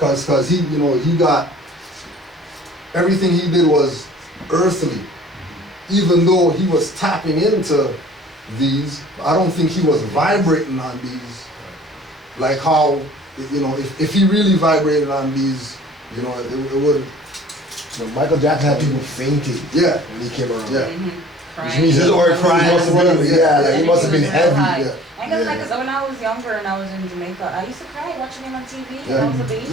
Cause he, he got, everything he did was earthly. Even though he was tapping into these, I don't think he was vibrating on these. Like how, if he really vibrated on these, it would. Michael Jackson had people fainting. Yeah. When he came around. Yeah. Which means his or crying. He must have been heavy. Yeah. I guess because when I was younger and I was in Jamaica, I used to cry watching him on TV when I was a baby.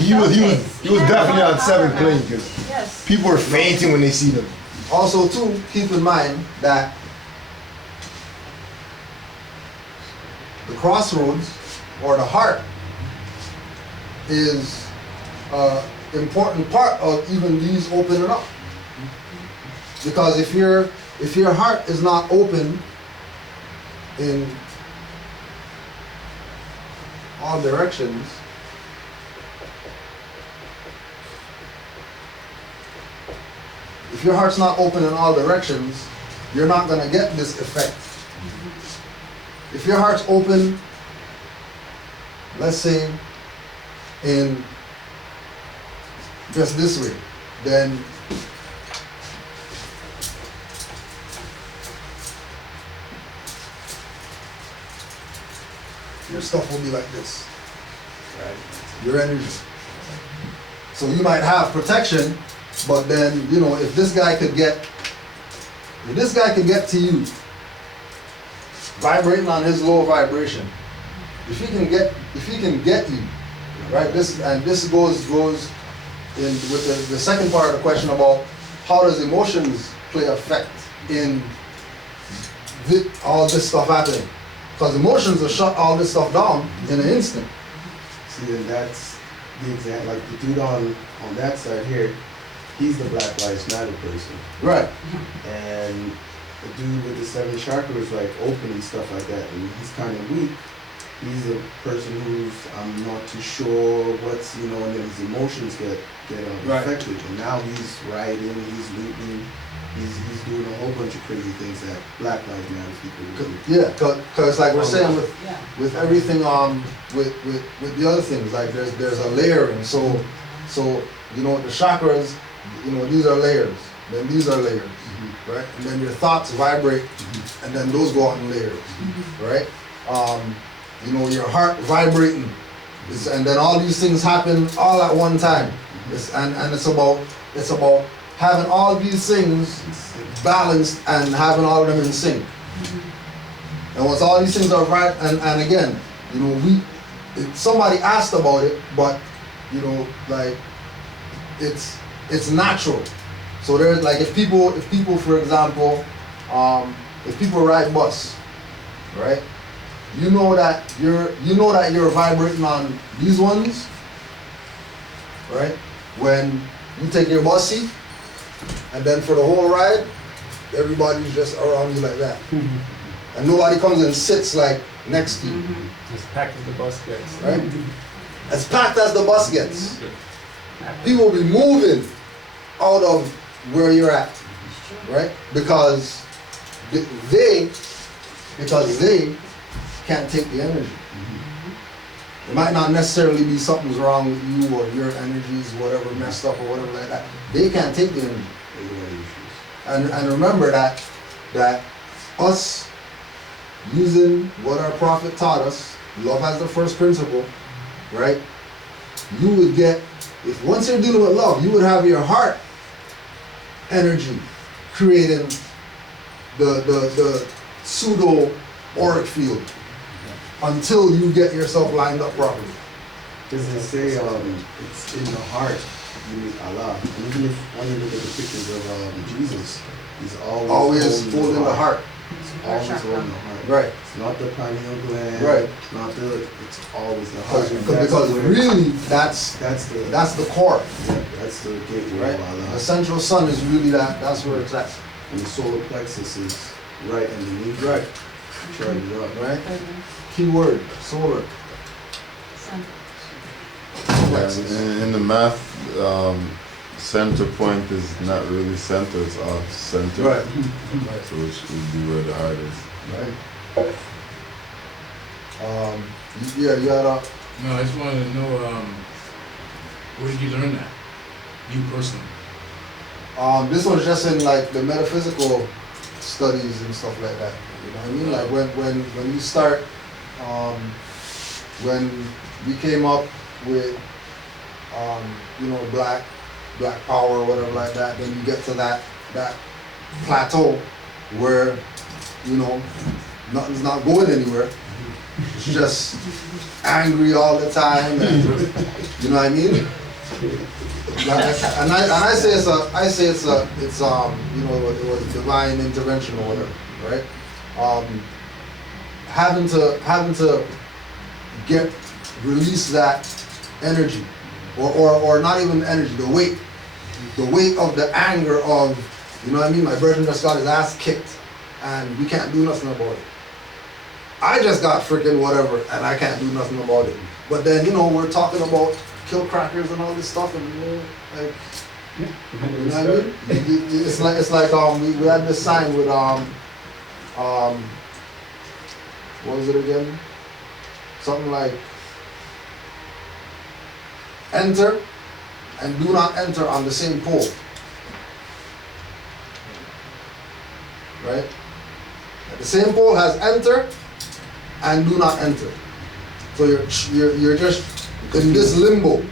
He was definitely on 7th plane because yes. people were fainting when they see them. Also, too, keep in mind that the crossroads or the heart is an important part of even these opening up. Because if your heart is not open in all directions, if your heart's not open in all directions, you're not going to get this effect. If your heart's open, let's say, in just this way, then your stuff will be like this. Right? Your energy. So you might have protection, but then, if this guy could get to you, vibrating on his low vibration, if he can get you, right? This goes in with the second part of the question about how does emotions play effect in all this stuff happening? Because emotions will shut all this stuff down in an instant. See, and that's the example. Like the dude on that side here, he's the Black Lives Matter person. Right. And the dude with the 7 chakras, like open and stuff like that, and he's kind of weak. He's a person who's, I'm not too sure what's, and then his emotions get right. affected. And now he's writing, he's looting, he's doing a whole bunch of crazy things that Black Lives Matter people do. Yeah, because like we're saying with everything, with the other things, like there's a layering. So the chakras, these are layers. Then these are layers, right? And then your thoughts vibrate, and then those go out in layers, right? Your heart vibrating, and then all these things happen all at one time. It's about having all these things balanced and having all of them in sync. And once all these things are right, and again, somebody asked about it, but it's natural. So there's like if people for example, if people ride bus, right? You know that you're vibrating on these ones, right? When you take your bus seat, and then for the whole ride, everybody's just around you like that, and nobody comes and sits like next to you. As packed as the bus gets. Right? As packed as the bus gets. People will be moving out of where you're at, right? Because they can't take the energy. It might not necessarily be something's wrong with you or your energies, whatever messed up or whatever like that. They can't take the energy. And remember that us using what our prophet taught us, love as the first principle, right? You would get, if once you're dealing with love, you would have your heart energy creating the pseudo auric field until you get yourself lined up properly. Because they say it's in the heart you meet Allah. And even if when you look at the pictures of Jesus, he's always holding the heart. It's always holding the heart. Right. It's not the pineal gland. Right. It's always the heart. Because really that's the core. Yeah, that's the gateway right? of Allah. The central sun is really that's where it's at. And the solar plexus is right underneath. Right. Chart it up. Right. Key word, solar. In the math, center point is not really center, it's off center. Right. So which would be where the heart is. Right. Yeah, you had No, I just wanted to know, Where did you learn that? You personally? This was just in like the metaphysical studies and stuff like that. You know what I mean? Like when you start, when we came up with, black power or whatever like that, then you get to that plateau where, nothing's not going anywhere. It's just angry all the time, and you know what I mean. And I say it was divine intervention or whatever, right? Having to release that energy, or not even energy, the weight of the anger of, you know what I mean. My brother just got his ass kicked, and we can't do nothing about it. I just got freaking whatever, and I can't do nothing about it. But then, we're talking about kill crackers and all this stuff, and like, you know what I mean? It's like we had this sign with what was it again? Something like enter and do not enter on the same pole, right? The same pole has enter and do not enter. So you're just in this limbo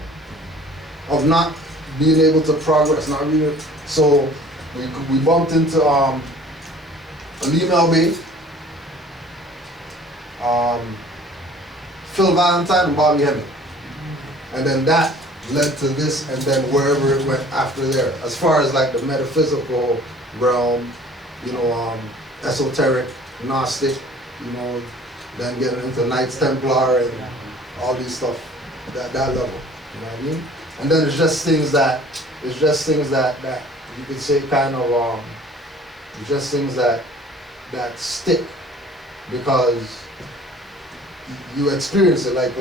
of not being able to progress, not really. So we bumped into Alim Bay, Phil Valentine and Bobby Hemming. And then that led to this, and then wherever it went after there. As far as like the metaphysical realm, esoteric, Gnostic, then getting into Knights Templar and all these stuff, that level, you know what I mean? And then it's just things that you could say kind of, it's just things that stick because you experience it. Like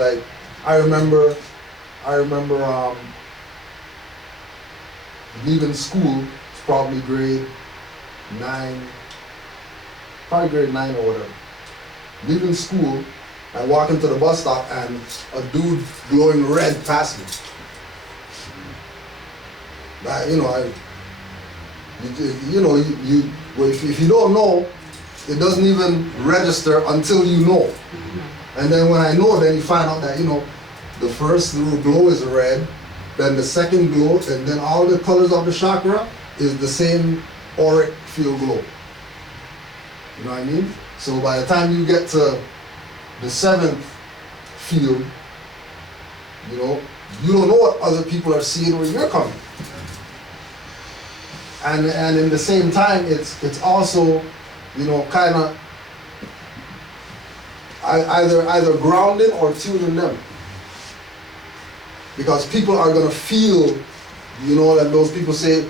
I remember leaving school, it's probably grade 9 or whatever. Leaving school, I walk into the bus stop and a dude glowing red passed me. If you don't know, it doesn't even register until you know. And then when I know, then you find out that, the first little glow is red, then the second glow, and then all the colors of the chakra is the same auric field glow. You know what I mean? So by the time you get to the 7th field, you don't know what other people are seeing when you're coming. And in the same time, it's also, kind of either grounding or tuning them. Because people are gonna feel, that those people say,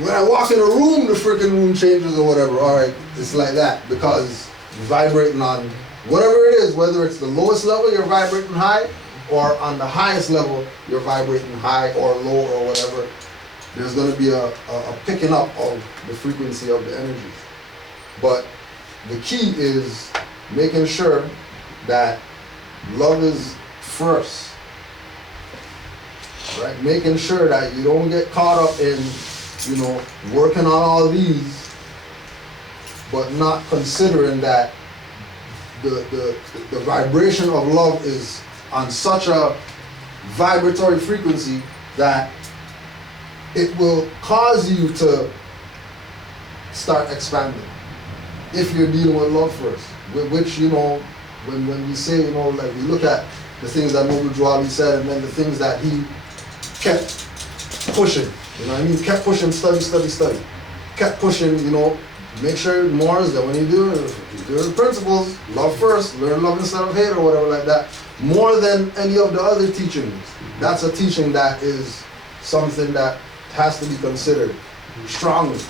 when I walk in a room, the freaking room changes or whatever. All right, it's like that because you're vibrating on whatever it is, whether it's the lowest level, you're vibrating high, or on the highest level, you're vibrating high or low or whatever. There's gonna be a picking up of the frequency of the energies. But the key is making sure that love is first. Right? Making sure that you don't get caught up in, working on all these, but not considering that the vibration of love is on such a vibratory frequency that it will cause you to start expanding if you're dealing with love first. Which, when we say, like we look at the things that Noble Drew said, and then the things that he kept pushing, kept pushing, study, kept pushing, make sure more is that when you do the principles, love first, learn love instead of hate or whatever like that, more than any of the other teachings. That's a teaching that is something that has to be considered strongly,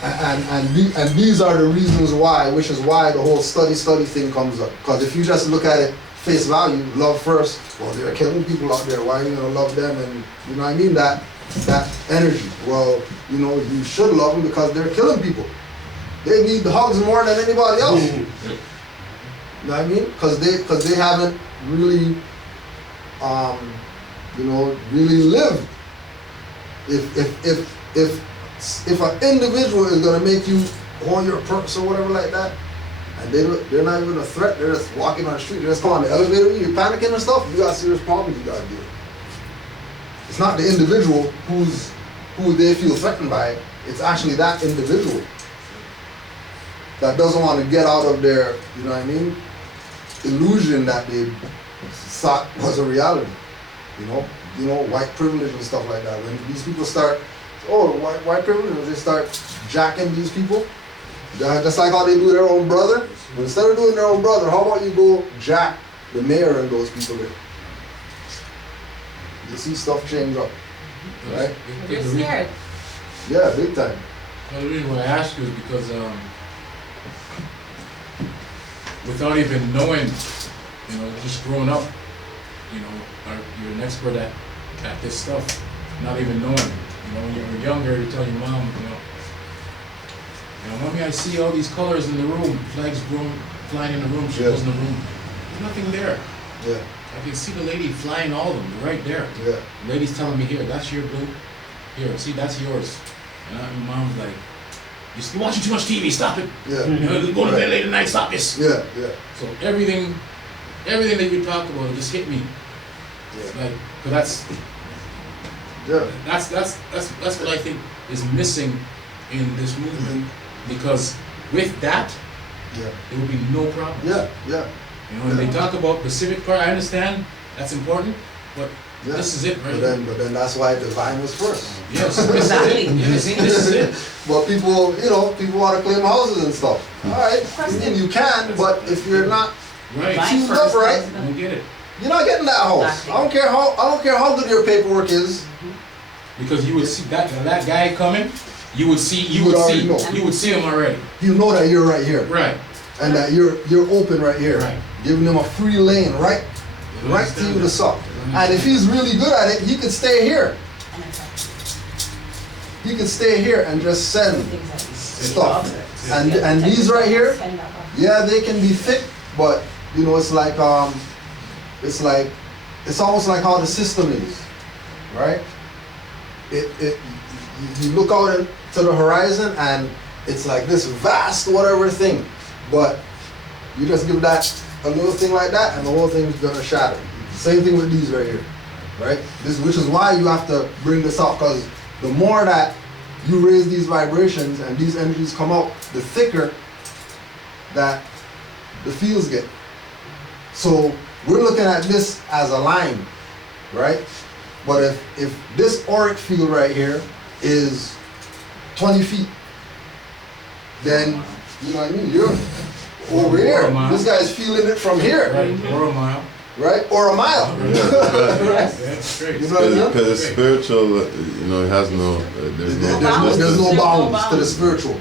and these are the reasons why, which is why the whole study thing comes up. Because if you just look at it face value, love first, well, they're killing people out there, why are you going to love them? And that energy, well, you should love them because they're killing people. They need the hugs more than anybody else. You know what I mean? Because they haven't really you know, really lived. If an individual is gonna make you on your purse or whatever like that, and they're not even a threat, they're just walking on the street, they're just calling the elevator, you're panicking and stuff, you got serious problems you gotta deal with. It's not the individual who they feel threatened by, it's actually that individual that doesn't want to get out of their, you know what I mean, illusion that they thought was a reality. You know, white privilege and stuff like that. When these people start, white privilege, when they start jacking these people, just like how they do their own brother. But instead of doing their own brother, how about you go jack the mayor and those people there? You see stuff change up, right? You're scared. Yeah, big time. Well, the reason why I asked you is because without even knowing, you know, just growing up, you know, you're an expert at this stuff, not even knowing. You know, when you were younger, you tell your mom, Mommy, I see all these colors in the room, flags flying in the room. She goes in the room. There's nothing there. Yeah. I can see the lady flying all of them. They're right there. Yeah. The lady's telling me, here, that's your blue. Here, see, that's yours. And my mom's like, you're watching too much TV, stop it. Yeah. You know, go to bed late at night, stop this. Yeah, yeah. So everything that you talked about, it just hit me. It's like, cause that's what I think is missing in this movement. Because with that, there will be no problem. Yeah, yeah. You know, when they talk about the civic part, I understand that's important, but this is it, right? But then that's why divine was first. Yes, Exactly. this is it. But people want to claim houses and stuff. All right, you can, but if you're not Right. tuned up right, I don't get it. you're not getting that house. Exactly. I don't care how good your paperwork is. Because you would see that guy coming, you would see him already. You know that you're right here, Right. and that you're open right here, Right. giving him a free lane, right to you to suck. And if he's really good at it, he could stay here. He could stay here and just send stuff. And these right here, yeah, they can be thick, but you know, it's almost like how the system is, right? You look out to the horizon and it's like this vast whatever thing, but you just give that a little thing like that and the whole thing is gonna shatter. Same thing with these right here, right? Which is why you have to bring this up, because the more that you raise these vibrations and these energies come out, the thicker that the fields get. So we're looking at this as a line, right? But if this auric field right here is 20 feet, then, you know what I mean, you're over here. This guy's feeling it from here. Right, or a mile. Right? Or a mile. That's great. You know what I mean? Because spiritual, you know, it has no, There's no bounds to the spiritual.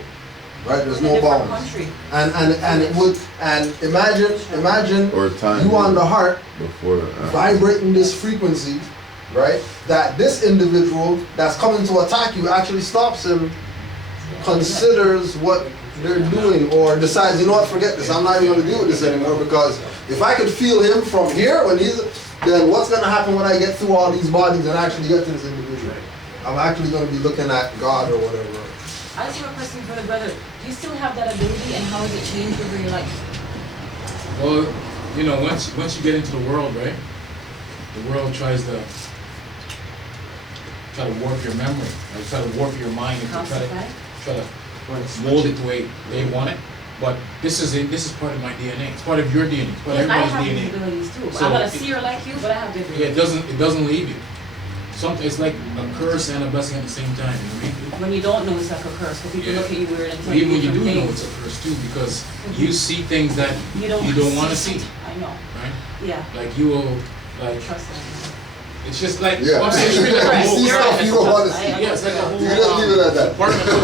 Right? There's no bounds. And imagine or time you on the heart before vibrating this frequency, right? That this individual that's coming to attack you actually stops him, considers what they're doing, or decides, you know what, forget this, I'm not even gonna deal with this anymore, because if I could feel him from here then what's gonna happen when I get through all these bodies and actually get to this individual? I'm actually gonna be looking at God or whatever. I just have a question for the brother. Do you still have that ability, and how has it changed over your life? Well, you know, once you get into the world, right? The world tries to warp your memory, or try to warp your mind, and try to mold it the way they want it. But this is part of my DNA. It's part of your DNA. It's part of I everybody's have DNA. these abilities too. So I'm not a seer like you, but I have different. Yeah, it doesn't leave you. It's like a curse and a blessing at the same time. You know what I mean? When you don't know it's like a curse, but people Yeah. look at you weird and tell Even you when you do different know things. it's a curse too, because you see things that you don't want to see, I know. right? Yeah. Like you will, like, Trust me. it's just like, Yeah. I'm saying, it's really like a Right. whole See stuff you don't want to see. yeah, it's like a whole You just leave it at that. department. You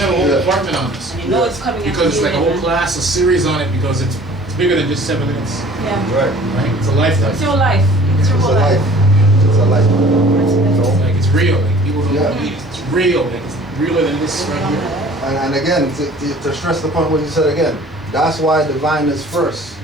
have a whole department on this. And you know it's coming Because it's like a whole class. class, a series on it, because it's bigger than just 7 minutes, Yeah. Right. right? It's a lifetime. It's your life. It's your It's a whole life. life. It's a life. Like it's real. Like people don't Yeah. believe it's real. Like it's realer than this right here. And again, to stress the point what you said again, that's why divine is first.